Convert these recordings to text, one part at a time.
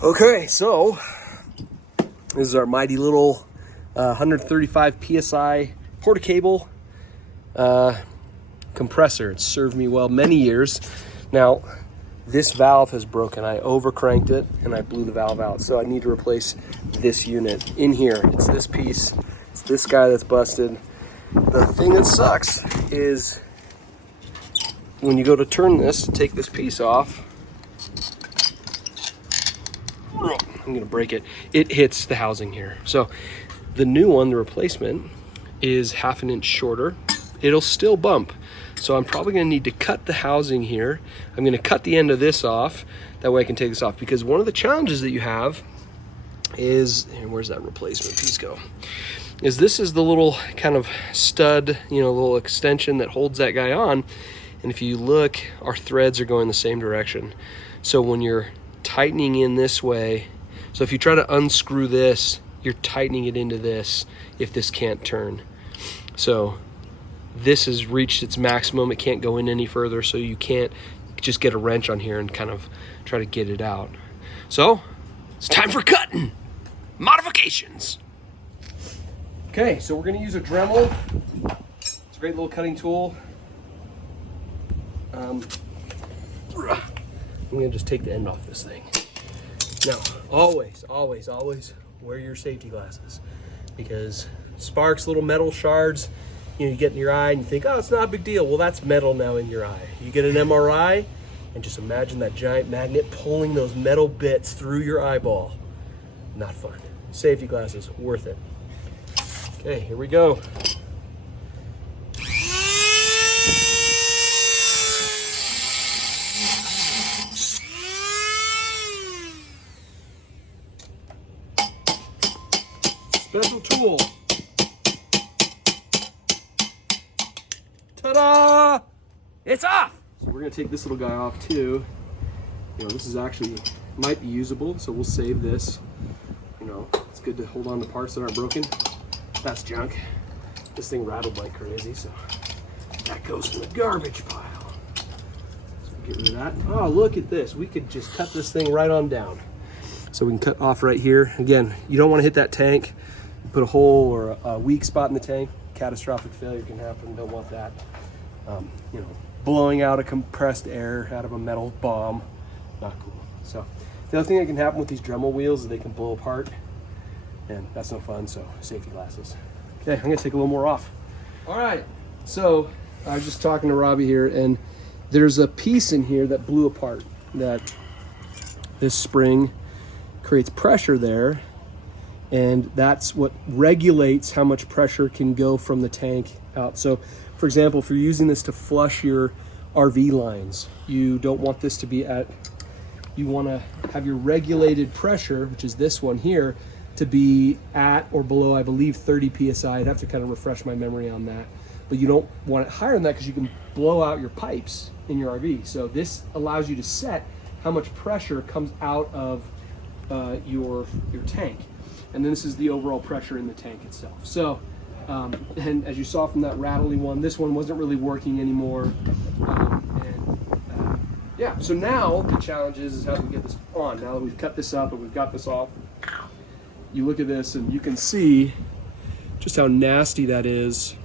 Okay, so this is our mighty little 135 PSI porta-cable compressor. It's served me well many years. Now, this valve has broken. I overcranked it and I blew the valve out. So I need to replace this unit in here. It's this piece. It's this guy that's busted. The thing that sucks is when you go to turn this, take this piece off, I'm gonna break it. It hits the housing here. So the new one, the replacement, is 1/2 inch shorter. It'll still bump. So I'm probably gonna need to cut the housing here. I'm gonna cut the end of this off. That way I can take this off, because one of the challenges that you have is, and where's that replacement piece go? Is this is the little kind of stud, little extension that holds that guy on. And if you look, our threads are going the same direction. So when you're tightening in this way, so if you try to unscrew this, you're tightening it into this if this can't turn. So this has reached its maximum. It can't go in any further, so you can't just get a wrench on here and kind of try to get it out. So it's time for cutting modifications. Okay, so we're gonna use a Dremel. It's a great little cutting tool. I'm gonna just take the end off this thing. Now, always wear your safety glasses, because sparks, little metal shards, you get in your eye and you think, oh, it's not a big deal. Well, that's metal now in your eye. You get an MRI and just imagine that giant magnet pulling those metal bits through your eyeball. Not fun. Safety glasses, worth it. Okay, here we go. Special tool. Ta-da! It's off! So we're gonna take this little guy off too. This is actually, might be usable, so we'll save this. It's good to hold on to parts that aren't broken. That's junk. This thing rattled like crazy, so that goes in the garbage pile. So get rid of that. Oh, look at this. We could just cut this thing right on down. So we can cut off right here. Again, you don't want to hit that tank. Put a hole or a weak spot in the tank, catastrophic failure can happen. Don't want that. Blowing out a compressed air out of a metal bomb, not cool. So the other thing that can happen with these Dremel wheels is they can blow apart, and that's no fun. So safety glasses. Okay, I'm gonna take a little more off. All right, so I was just talking to Robbie here, and there's a piece in here that blew apart. That this spring creates pressure there, and that's what regulates how much pressure can go from the tank out. So for example, if you're using this to flush your RV lines, you don't want this to be you want to have your regulated pressure, which is this one here, to be at or below, I believe, 30 PSI. I'd have to kind of refresh my memory on that. But you don't want it higher than that, because you can blow out your pipes in your RV. So this allows you to set how much pressure comes out of your tank. And then this is the overall pressure in the tank itself. So, and as you saw from that rattly one, this one wasn't really working anymore. Yeah, so now the challenge is how do we get this on? Now that we've cut this up and we've got this off, you look at this and you can see just how nasty that is.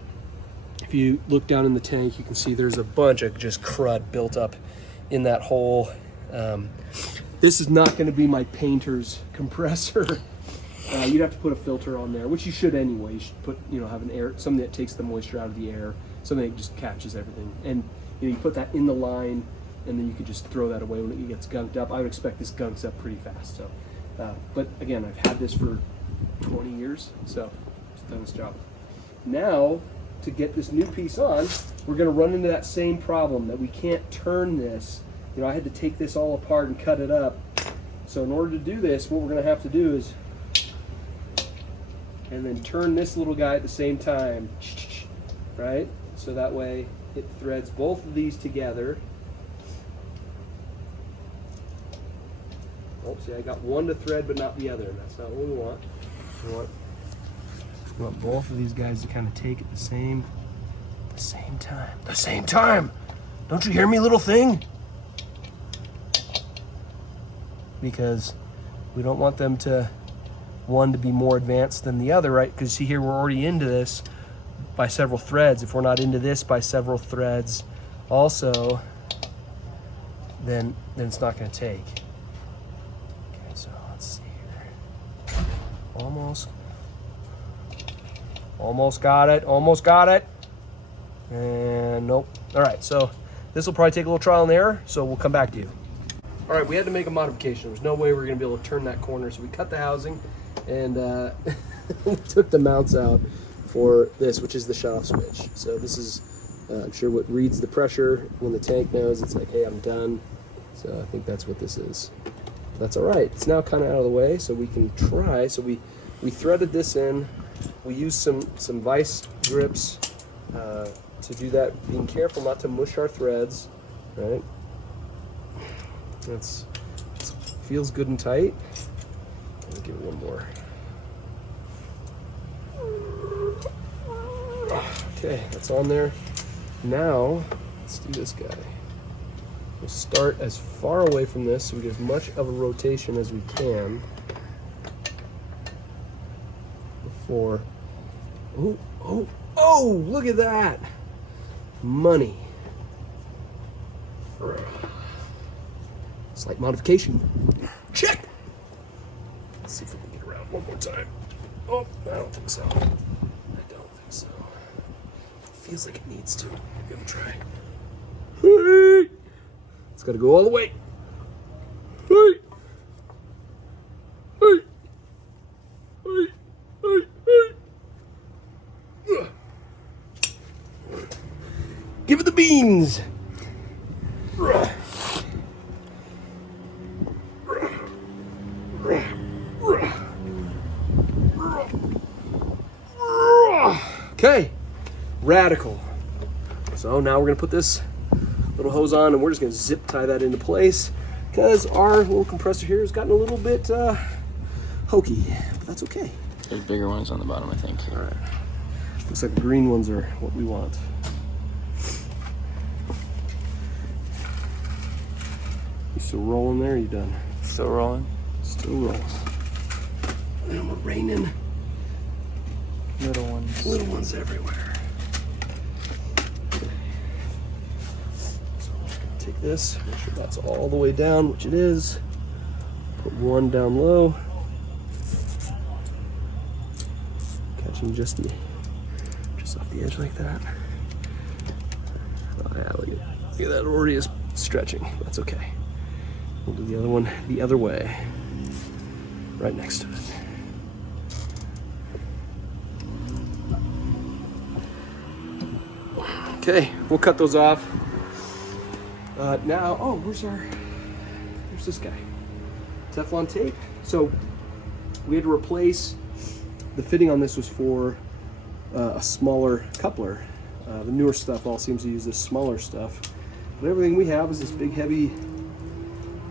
If you look down in the tank, you can see there's a bunch of just crud built up in that hole. This is not going to be my painter's compressor. You'd have to put a filter on there, which you should anyway. You should put, have an air, something that takes the moisture out of the air, something that just catches everything. And you put that in the line, and then you could just throw that away when it gets gunked up. I would expect this gunks up pretty fast. So, but again, I've had this for 20 years, so it's done its job. Now, to get this new piece on, we're going to run into that same problem that we can't turn this. I had to take this all apart and cut it up. So in order to do this, what we're going to have to do is, and then turn this little guy at the same time, right? So that way it threads both of these together. Oh, see, I got one to thread but not the other, and that's not what we want. We want both of these guys to kind of take at the same time. The same time! Don't you hear me, little thing? Because We don't want them to, one to be more advanced than the other, right? Because see here, we're already into this by several threads. If we're not into this by several threads also, then it's not going to take. Okay, so let's see here. Almost got it. And nope. All right, so this will probably take a little trial and error, so we'll come back to you. All right, we had to make a modification. There's no way we're going to be able to turn that corner, so we cut the housing and we took the mounts out for this, which is the shutoff switch. So this is, I'm sure, what reads the pressure when the tank knows it's like, hey, I'm done. So I think that's what this is. That's all right. It's now kind of out of the way, so we can try. So we threaded this in. We used some vice grips to do that, being careful not to mush our threads, right? It feels good and tight. Let me give it one more. Okay, that's on there. Now, let's do this guy. We'll start as far away from this so we get as much of a rotation as we can before. Oh, look at that! Money. Slight modification. Check! Let's see if we can get around one more time. Oh, I don't think so. Feels like it needs to. Give it a try. It's got to go all the way. Give it the beans. Okay. Radical. So now we're going to put this little hose on and we're just going to zip tie that into place because our little compressor here has gotten a little bit hokey, but that's okay. There's bigger ones on the bottom, I think. All right. Looks like the green ones are what we want. You still rolling there? Or you done? Still rolling? Still rolling. And we're raining little ones. Little ones everywhere. Take this, make sure that's all the way down, which it is. Put one down low. Catching just off the edge like that. Oh yeah, look at that, already is stretching. That's okay. We'll do the other one the other way. Right next to it. Okay, we'll cut those off. Now, where's this guy? Teflon tape. So we had to replace, the fitting on this was for a smaller coupler. The newer stuff all seems to use this smaller stuff. But everything we have is this big, heavy,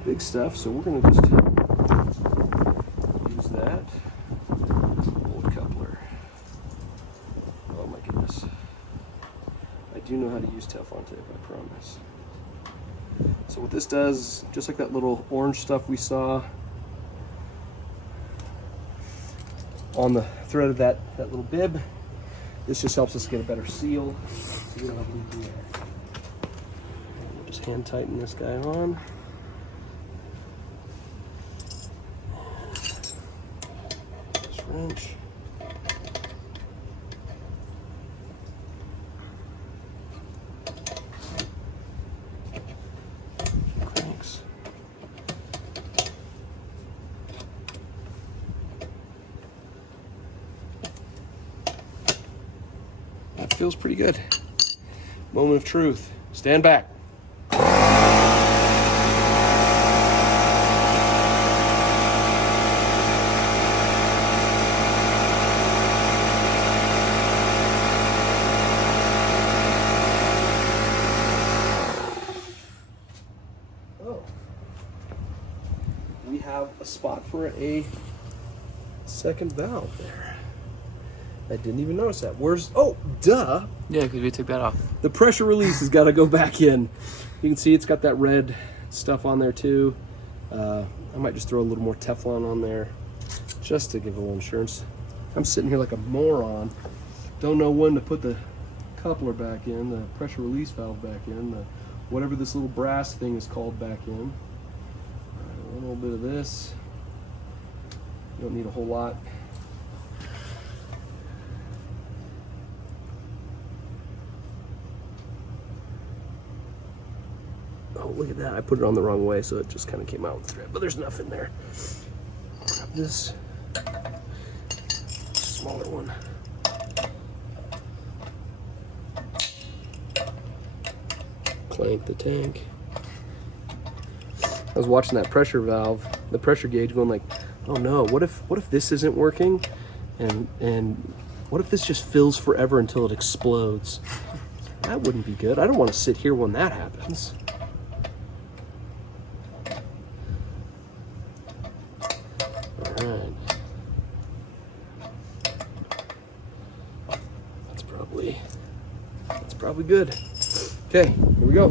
big stuff. So we're gonna just use that old coupler. Oh my goodness. I do know how to use Teflon tape, I promise. So what this does, just like that little orange stuff we saw on the thread of that little bib, this just helps us get a better seal, so we don't have leaking there. We'll just hand tighten this guy on. This wrench. That feels pretty good. Moment of truth. Stand back. Oh. We have a spot for a second valve there. I didn't even notice that. Where's, oh, duh. Yeah, because we took that off. The pressure release has got to go back in. You can see it's got that red stuff on there too. I might just throw a little more Teflon on there just to give a little insurance. I'm sitting here like a moron. Don't know when to put the coupler back in, the pressure release valve back in, the whatever this little brass thing is called back in. All right, a little bit of this. You don't need a whole lot. Oh, look at that. I put it on the wrong way, so it just kind of came out with thread, but there's nothing there. Grab this smaller one. Clank the tank. I was watching that pressure valve, the pressure gauge, going like, oh no, what if this isn't working? And what if this just fills forever until it explodes? That wouldn't be good. I don't want to sit here when that happens. Alright. That's probably good. Okay, here we go.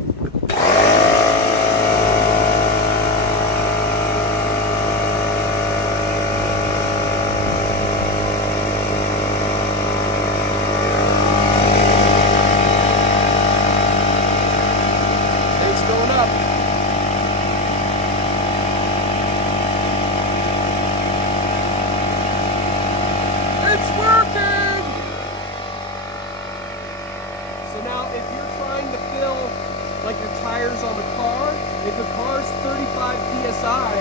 Tank's going up. It's working! So now if you're trying to fill like your tires on the car, if the car's 35 PSI,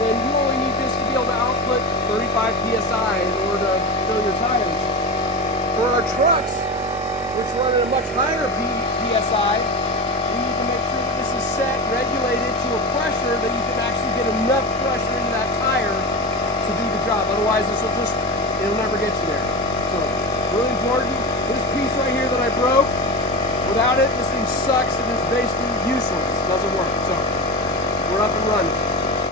then you only need this to be able to output 35 PSI in order to fill your tires. For our trucks, which run at a much higher PSI, we need to make sure that this is set, regulated to a pressure that you can actually get enough pressure into that tire to do the job. Otherwise, it'll never get you there. So, really important. This piece right here that I broke, without it, this thing sucks and is basically useless. Doesn't work. So, we're up and running.